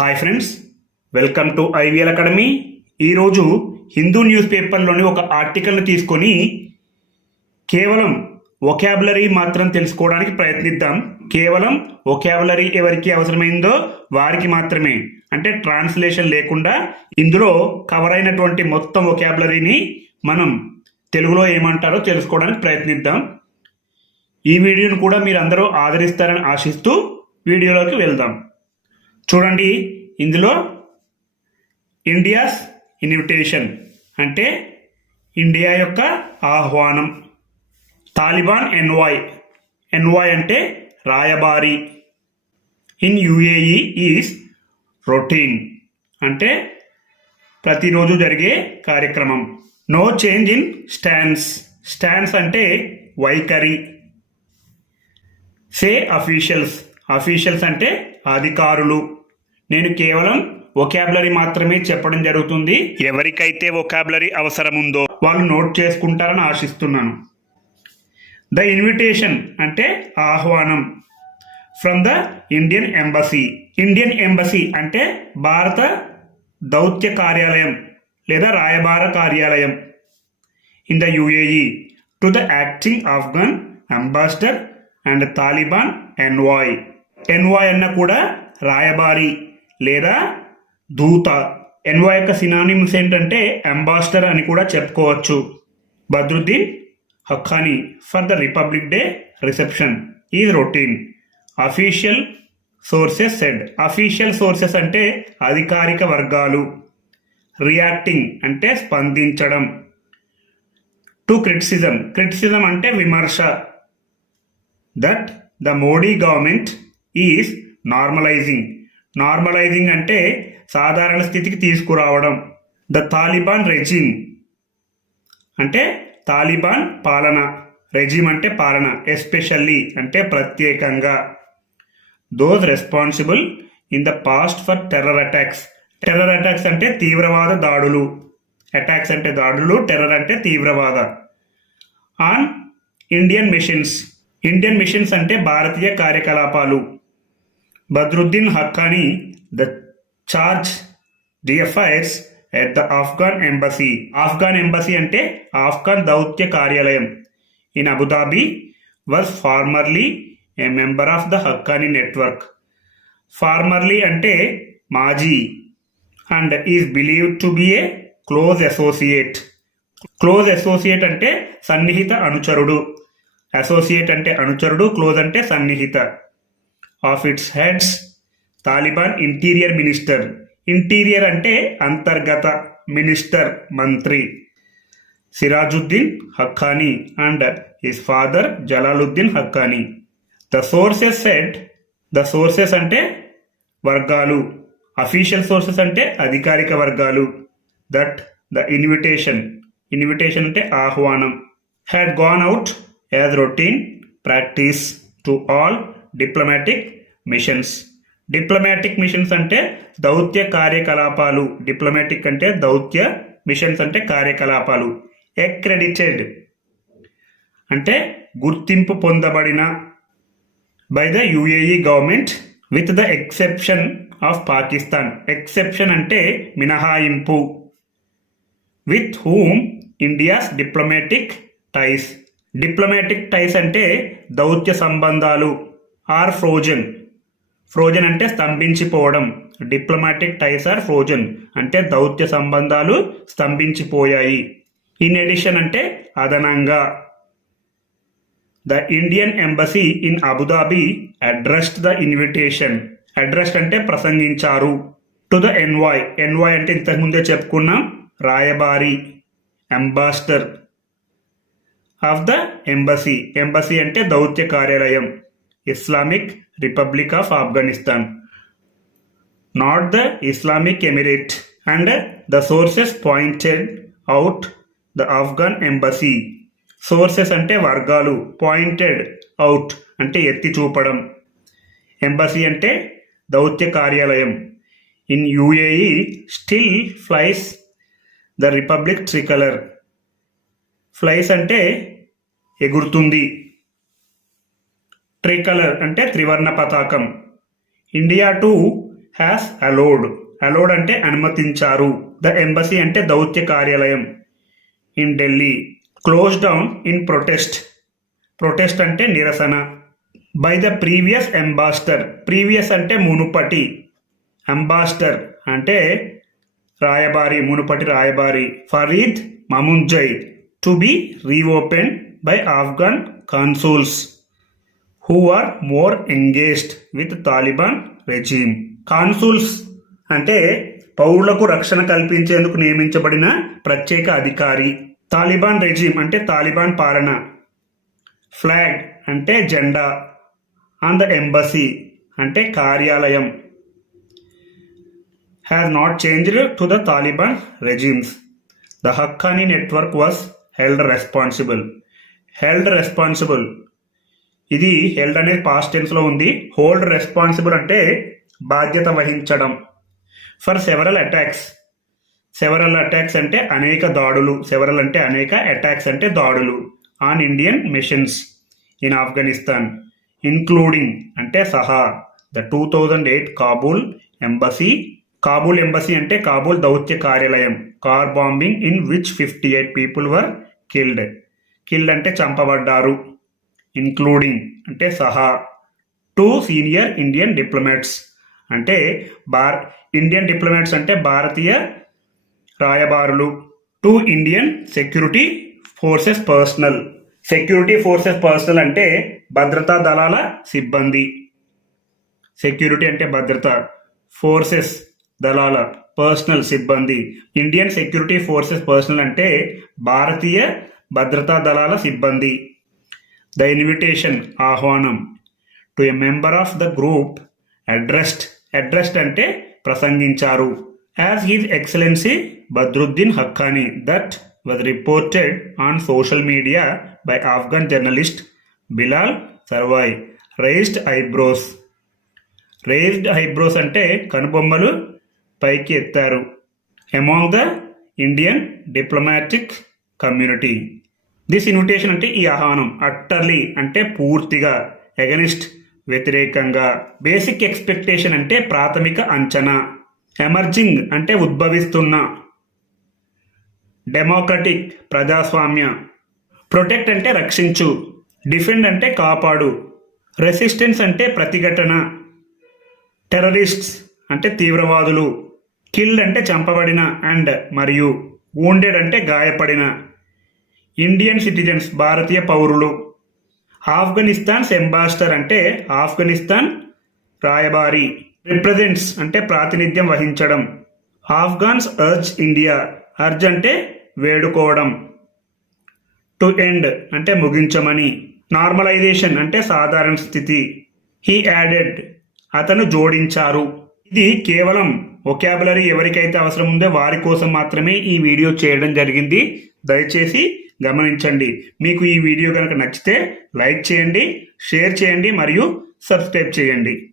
Hi friends welcome to IVL academy. ఈరోజు Hindu news పేపర్లోని ఒక ఆర్టికల్ని తీసుకొని కేవలం ఒకాబులరీ మాత్రం తెలుసుకోవడానికి ప్రయత్నిద్దాం. కేవలం ఒకాబులరీ ఎవరికి అవసరమైందో వారికి మాత్రమే. అంటే ట్రాన్స్లేషన్ లేకుండా ఇందులో కవర్ అయినటువంటి మొత్తం ఒకాబులరీని మనం తెలుగులో ఏమంటారో తెలుసుకోవడానికి ప్రయత్నిద్దాం. ఈ వీడియోను కూడా మీరు అందరూ ఆదరిస్తారని ఆశిస్తూ వీడియోలోకి వెళ్దాం. చూడండి ఇందులో ఇండియాస్ ఇన్విటేషన్ అంటే ఇండియా యొక్క ఆహ్వానం. తాలిబాన్ ఎన్వాయ్ ఎన్వాయ్ అంటే రాయబారి. ఇన్ యుఏఈ ఈస్ రొటీన్ అంటే ప్రతిరోజు జరిగే కార్యక్రమం. No change in stands stands అంటే వైఖరి. సే అఫీషియల్స్ అఫీషియల్స్ అంటే అధికారులు. నేను కేవలం ఒకాబులరీ మాత్రమే చెప్పడం జరుగుతుంది. ఎవరికైతే ఒకాబులరీ అవసరం ఉందో వాళ్ళు నోట్ చేసుకుంటారని ఆశిస్తున్నాను. ద ఇన్విటేషన్ అంటే ఆహ్వానం. From the Indian embassy Indian embassy అంటే భారత దౌత్య కార్యాలయం లేదా రాయబార కార్యాలయం. In the UAE to the acting Afghan ambassador and Taliban envoy envoy అన్న కూడా రాయబారి. లేదా దూత. ఎన్వాయ్ యొక్క సినానిమ్స్ ఏంటంటే అంబాసిడర్ అని కూడా చెప్పుకోవచ్చు. Badruddin Haqqani for the republic day reception ఈ routine official sources said official sources అంటే అధికారిక వర్గాలు. రియాక్టింగ్ అంటే స్పందించడం. టు క్రిటిసిజం క్రిటిసిజం అంటే విమర్శ. That the Modi government is normalising normalising అంటే సాధారణ స్థితికి తీసుకురావడం. ద తాలిబాన్ రెజిమ్ అంటే తాలిబాన్ పాలన. రెజిమ్ అంటే పాలన ఎస్పెషల్లీ అంటే ప్రత్యేకంగా. Those responsible in the past for terror attacks terror attacks అంటే తీవ్రవాద దాడులు. అటాక్స్ అంటే దాడులు టెర్రర్ అంటే తీవ్రవాద. On Indian missions Indian missions అంటే భారతీయ కార్యకలాపాలు. Badruddin Haqqani the charge d'affaires at the Afghan embassy Afghan embassy అంటే ఆఫ్ఘన్ దౌత్య కార్యాలయం. In Abu Dhabi was formerly a member of the Haqqani network formerly అంటే మాజీ and is believe to be a close associate close associate అంటే సన్నిహిత అనుచరుడు. Associate అంటే అనుచరుడు క్లోజ్ అంటే సన్నిహిత. Of its heads Taliban interior minister interior అంటే అంతర్గత మినిస్టర్ మంత్రి. Sirajuddin Haqqani and his father Jalaluddin Haqqani the sources said the sources అంటే వర్గాలు. అఫీషియల్ సోర్సెస్ అంటే అధికారిక వర్గాలు. దట్ ద ఇన్విటేషన్ ఇన్విటేషన్ అంటే ఆహ్వానం. Had gone out as routine practice to all diplomatic missions diplomatic missions అంటే దౌత్య కార్యకలాపాలు. డిప్లొమాటిక్ అంటే దౌత్య మిషన్స్ అంటే కార్యకలాపాలు. ఎక్రెడిటెడ్ అంటే గుర్తింపు పొందబడిన. By the UAE government with the exception of Pakistan exception అంటే మినహాయింపు. With whom India's diplomatic ties diplomatic ties అంటే దౌత్య సంబంధాలు. Are frozen. ఫ్రోజన్ అంటే స్తంభించిపోవడం. Diplomatic ties are frozen. అంటే దౌత్య సంబంధాలు స్తంభించిపోయాయి. ఇన్ ఎడిషన్ అంటే అదనంగా. The Indian embassy in Abu Dhabi addressed the invitation. Addressed అంటే ప్రసంగించారు. టు ద ఎన్వాయ్ ఎన్వాయ్ అంటే ఇంతకుముందే చెప్పుకున్నాం. రాయబారి. Ambassador of the embassy. Embassy అంటే దౌత్య కార్యాలయం. Islamic republic of Afghanistan. Not the Islamic emirate and the sources pointed out the Afghan embassy sources అంటే వర్గాలు పాయింటెడ్ అవుట్ అంటే ఎత్తి చూపడం. ఎంబసీ అంటే దౌత్య కార్యాలయం. In UAE still flies the republic tricolour flies అంటే ఎగురుతుంది. ట్రికలర్ అంటే త్రివర్ణ పతాకం. India too has allowed allowed అంటే అనుమతించారు. ద ఎంబసీ అంటే దౌత్య కార్యాలయం. In Delhi close down in protest protest అంటే నిరసన. By the previous ambassador previous అంటే మునుపటి. అంబాస్టర్ అంటే రాయబారి మునుపటి రాయబారి. Farid Mamundzay to be reopen by Afghan consuls who are more engaged with Taliban regime consuls అంటే పౌరులకు రక్షణ కల్పించేందుకు నియమించబడిన ప్రత్యేక అధికారి. తాలిబాన్ రెజీమ్ అంటే తాలిబాన్ పాలన. ఫ్లాగ్ అంటే జెండా. ఆన్ ద ఎంబసీ అంటే కార్యాలయం. Has not changed to the Taliban regimes the Haqqani network was held responsible held responsible ఇది హెల్డ్ అనేది పాస్ట్ టెన్స్లో ఉంది. హోల్డ్ రెస్పాన్సిబుల్ అంటే బాధ్యత వహించడం. For several attacks several attacks అంటే అనేక దాడులు. సెవరల్ అంటే అనేక అటాక్స్ అంటే దాడులు. On Indian missions in Afghanistan including అంటే సహా. The two thousand eight Kabul embassy Kabul embassy అంటే కాబూల్ దౌత్య కార్యాలయం. Car bombing in which fifty eight people were killed killed అంటే చంపబడ్డారు. ఇన్క్లూడింగ్ అంటే సహా టూ సీనియర్ ఇండియన్ డిప్లొమాట్స్ అంటే భార్ ఇండియన్ డిప్లొమాట్స్ అంటే భారతీయ రాయబారులు. Two Indian security forces personnel security forces personnel అంటే భద్రతా దళాల సిబ్బంది. సెక్యూరిటీ అంటే భద్రత ఫోర్సెస్ దళాల పర్సనల్ సిబ్బంది. ఇండియన్ సెక్యూరిటీ ఫోర్సెస్ పర్సనల్ అంటే భారతీయ భద్రతా దళాల సిబ్బంది. ద ఇన్విటేషన్ ఆహ్వానం. To a member of the group addressed addressed అంటే ప్రసంగించారు. As his excellency Badruddin Haqqani that was reported on social media by Afghan journalist Bilal Sarwary raised eyebrows raised eyebrows అంటే కనుబొమ్మలు పైకి ఎత్తారు. Among the Indian diplomatic community this invitation అంటే ఈ ఆహ్వానం. Utterly అంటే పూర్తిగా ఎగనిస్ట్ వ్యతిరేకంగా. బేసిక్ ఎక్స్పెక్టేషన్ అంటే ప్రాథమిక అంచనా. ఎమర్జింగ్ అంటే ఉద్భవిస్తున్న. డెమోక్రటిక్ ప్రజాస్వామ్య. ప్రొటెక్ట్ అంటే రక్షించు. డిఫెండ్ అంటే కాపాడు. రెసిస్టెన్స్ అంటే ప్రతిఘటన. టెర్రరిస్ట్స్ అంటే తీవ్రవాదులు. కిల్డ్ అంటే చంపబడిన అండ్ మరియు. వూండెడ్ అంటే గాయపడిన. ఇండియన్ సిటిజన్స్ భారతీయ పౌరులు ఆఫ్ఘనిస్తాన్స్ ఎంబాసిడర్ అంటే ఆఫ్ఘనిస్తాన్ రాయబారి. రిప్రజెంట్స్ అంటే ప్రాతినిధ్యం వహించడం. ఆఫ్ఘాన్స్ అర్జ్ ఇండియా అర్జ్ అంటే వేడుకోవడం. టు ఎండ్ అంటే ముగించమని. నార్మలైజేషన్ అంటే సాధారణ స్థితి. హీ యాడెడ్ అతను జోడించారు. ఇది కేవలం ఒకాబులరీ ఎవరికైతే అవసరం ఉందో వారి కోసం మాత్రమే ఈ వీడియో చేయడం జరిగింది. దయచేసి గమనించండి. మీకు ఈ వీడియో కనుక నచ్చితే లైక్ చేయండి షేర్ చేయండి మరియు సబ్స్క్రైబ్ చేయండి.